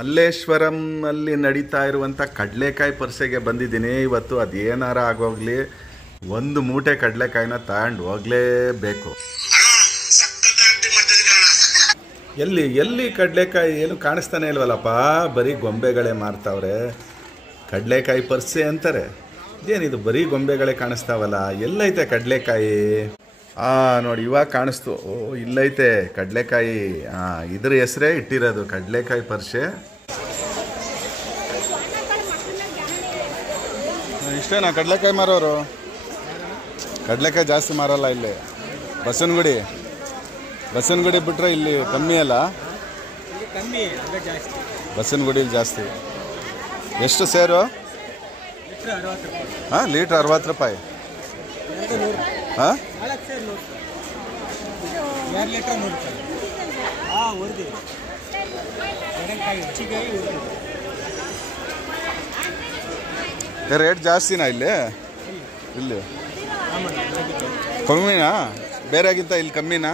ಮಲ್ಲೇಶ್ವರಂ ಅಲ್ಲಿ ನಡೀತಾ ಇರುವಂಥ ಕಡಲೆಕಾಯಿ ಪರಿಷೆಗೆ ಬಂದಿದ್ದೀನಿ ಇವತ್ತು. ಅದೇನಾರ ಆಗೋಗ್ಲಿ ಒಂದು ಮೂಟೆ ಕಡಲೆಕಾಯಿನ ತಗೊಂಡು ಹೋಗಲೇಬೇಕು. ಎಲ್ಲಿ ಎಲ್ಲಿ ಕಡಲೆಕಾಯಿ ಏನು ಕಾಣಿಸ್ತಾನೆ ಇಲ್ವಲ್ಲಪ್ಪ, ಬರೀ ಗೊಂಬೆಗಳೇ ಮಾರ್ತಾವ್ರೆ. ಕಡಲೆಕಾಯಿ ಪರಿಷೆ ಅಂತಾರೆ, ಇದೇನಿದು ಬರೀ ಗೊಂಬೆಗಳೇ ಕಾಣಿಸ್ತಾವಲ್ಲ. ಎಲ್ಲೈತೆ ಕಡಲೆಕಾಯಿ? ನೋಡಿ ಇವಾಗ ಕಾಣಿಸ್ತು. ಓ ಇಲ್ಲೈತೆ ಕಡಲೆಕಾಯಿ. ಇದ್ರ ಹೆಸರೇ ಇಟ್ಟಿರೋದು ಕಡಲೆಕಾಯಿ ಪರಿಷೆ. ಇಷ್ಟೇನಾ ಕಡಲೆಕಾಯಿ ಮಾರೋರು? ಕಡಲೆಕಾಯಿ ಜಾಸ್ತಿ ಮಾರಲ್ಲ ಇಲ್ಲಿ. ಬಸವನಗುಡಿ ಬಿಟ್ರೆ ಇಲ್ಲಿ ಕಮ್ಮಿ ಅಲ್ಲ? ಬಸವನಗುಡಿಲಿ ಜಾಸ್ತಿ. ಎಷ್ಟು ಸೇರು? ಲೀಟ್ರ್ 60 ರೂಪಾಯಿ. ರೇಟ್ ಜಾಸ್ತಿನಾ ಇಲ್ಲಿ? ಕಮ್ಮಿನಾ? ಬೇರೆಗಿಂತ ಇಲ್ಲಿ ಕಮ್ಮಿನಾ?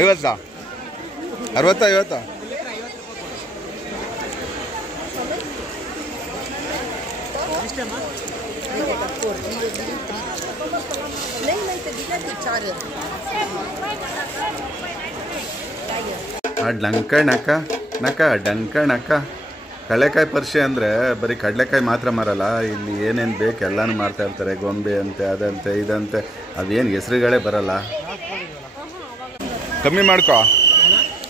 50 60 50? ಡಂಕ ಕಡಲೆಕಾಯಿ ಪರಿಷೆ ಅಂದರೆ ಬರೀ ಕಡಲೆಕಾಯಿ ಮಾತ್ರ ಮಾರಲ್ಲ, ಇಲ್ಲಿ ಏನೇನು ಬೇಕು ಎಲ್ಲನೂ ಮಾರ್ತಾ ಇರ್ತಾರೆ. ಗೊಂಬೆ ಅಂತೆ, ಅದಂತೆ, ಇದಂತೆ, ಅದೇನು ಹೆಸ್ರುಗಳೇ ಬರಲ್ಲ. ಕಮ್ಮಿ ಮಾಡ್ಕೊ,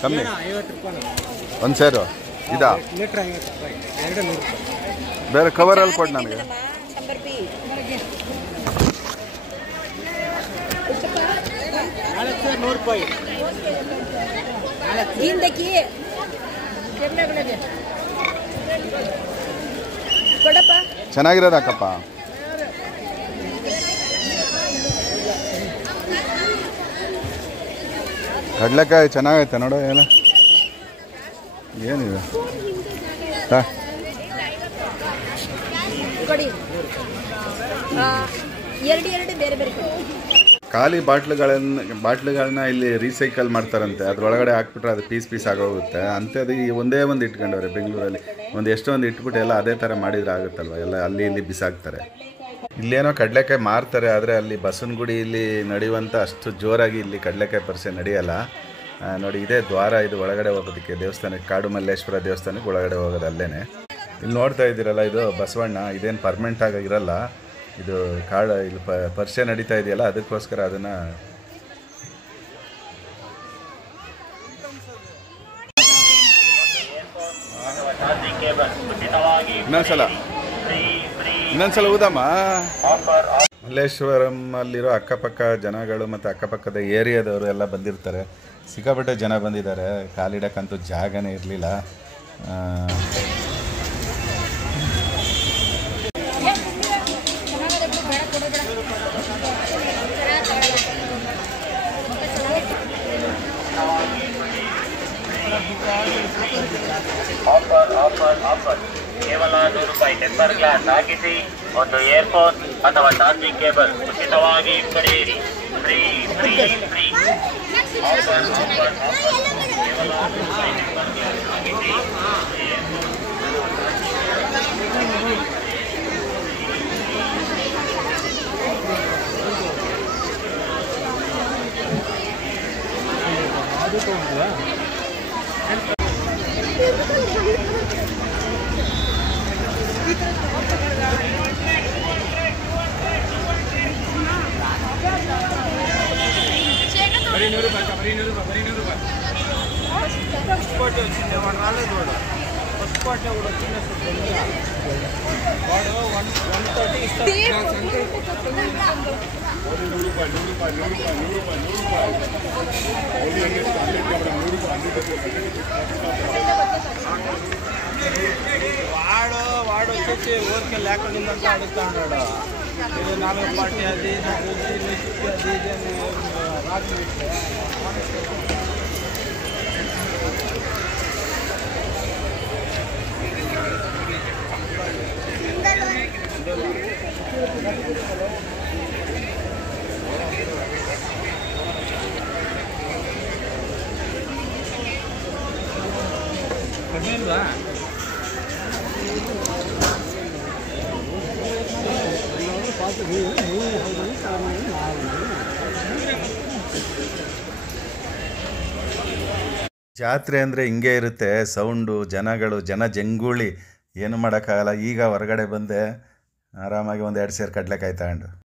ಕಮ್ಮಿ. ಒಂದು ಸೇರು ಇದಾ? ಬೇರೆ ಕವರಲ್ಲಿ ಕೊಡು ನನಗೆ. ಚೆನ್ನಾಗಿರೋದು ಹಾಕಪ್ಪ. ಕಡಲೆಕಾಯಿ ಚೆನ್ನಾಗೈತೆ ನೋಡು. ಏನಿದೆ ಖಾಲಿ ಬಾಟ್ಲುಗಳನ್ನ ಇಲ್ಲಿ ರೀಸೈಕಲ್ ಮಾಡ್ತಾರಂತೆ. ಅದ್ರೊಳಗಡೆ ಹಾಕ್ಬಿಟ್ರೆ ಅದು ಪೀಸ್ ಆಗೋಗುತ್ತೆ ಅಂಥದ್ದು. ಒಂದೇ ಒಂದು ಇಟ್ಕೊಂಡವ್ರೆ ಬೆಂಗಳೂರಲ್ಲಿ. ಎಷ್ಟೊಂದು ಇಟ್ಬಿಟ್ಟು ಎಲ್ಲ ಅದೇ ಥರ ಮಾಡಿದ್ರೆ ಆಗುತ್ತಲ್ವ, ಎಲ್ಲ ಅಲ್ಲಿ ಇಲ್ಲಿ ಬಿಸಾಕ್ತಾರೆ. ಇಲ್ಲೇನೋ ಕಡಲೆಕಾಯಿ ಮಾರ್ತಾರೆ, ಆದರೆ ಅಲ್ಲಿ ಬಸವನಗುಡಿಯಲ್ಲಿ ನಡೆಯುವಂಥ ಅಷ್ಟು ಜೋರಾಗಿ ಇಲ್ಲಿ ಕಡಲೆಕಾಯಿ ಪರಿಷೆ ನಡೆಯಲ್ಲ. ನೋಡಿ ಇದೇ ದ್ವಾರ, ಇದು ಒಳಗಡೆ ಹೋಗೋದಕ್ಕೆ ದೇವಸ್ಥಾನಕ್ಕೆ, ಕಾಡು ಮಲ್ಲೇಶ್ವರ ದೇವಸ್ಥಾನಕ್ಕೆ ಒಳಗಡೆ ಹೋಗೋದು ಅಲ್ಲೇನೆ. ಇಲ್ಲಿ ನೋಡ್ತಾ ಇದ್ದೀರಲ್ಲ, ಇದು ಬಸವಣ್ಣ. ಇದೇನು ಪರ್ಮನೆಂಟ್ ಆಗಿ ಇರಲ್ಲ, ಇದು ಇಲ್ಲಿ ಪರಿಷೆ ನಡೀತಾ ಇದೆಯಲ್ಲ, ಅದಕ್ಕೋಸ್ಕರ ಅದನ್ನು ಇನ್ನೊಂದ್ಸಲ ಊದಮ್ಮ. ಮಲ್ಲೇಶ್ವರಂ ಅಲ್ಲಿರೋ ಅಕ್ಕಪಕ್ಕ ಜನಗಳು ಮತ್ತು ಅಕ್ಕಪಕ್ಕದ ಏರಿಯಾದವರು ಎಲ್ಲ ಬಂದಿರ್ತಾರೆ. ಸಿಕ್ಕಾಪಟ್ಟೆ ಜನ ಬಂದಿದ್ದಾರೆ. ಕಾಲಿಡಕ್ಕಂತೂ ಜಾಗನೇ ಇರಲಿಲ್ಲ. ಆಫರ್ ಕೇವಲ 100 ರೂಪಾಯಿ. ಟೆಂಪರ್ ಗ್ಲಾಸ್ ಹಾಕಿಸಿ, ಒಂದು ಇಯರ್ಫೋನ್ ಅಥವಾ ಚಾರ್ಜಿಂಗ್ ಕೇಬಲ್ ಉಚಿತವಾಗಿ ಪಡೆಯಿರಿ. Free free free. ಆಫರ್ ಕೇವಲ 100 ರೂಪಾಯಿ. ಟೆಂಪರ್ ಗ್ಲಾಸ್ ಹಾಕಿಸಿ. వాడు వచ్చేసి ఊరికే లేకుండా అడుగుతా ఉన్నాడు. ఇది 4 పార్టీ అది అది రాజు ಜಾತ್ರೆ ಅಂದರೆ ಹಿಂಗೆ ಇರುತ್ತೆ, ಸೌಂಡು, ಜನಗಳು, ಜನ ಜಂಗೂಳಿ, ಏನು ಮಾಡೋಕ್ಕಾಗಲ್ಲ. ಈಗ ಹೊರಗಡೆ ಬಂದೆ ಆರಾಮಾಗಿ ಒಂದು 2 ಸೇರು ಕಡಲೆಕಾಯಿ ತಗೊಂಡು.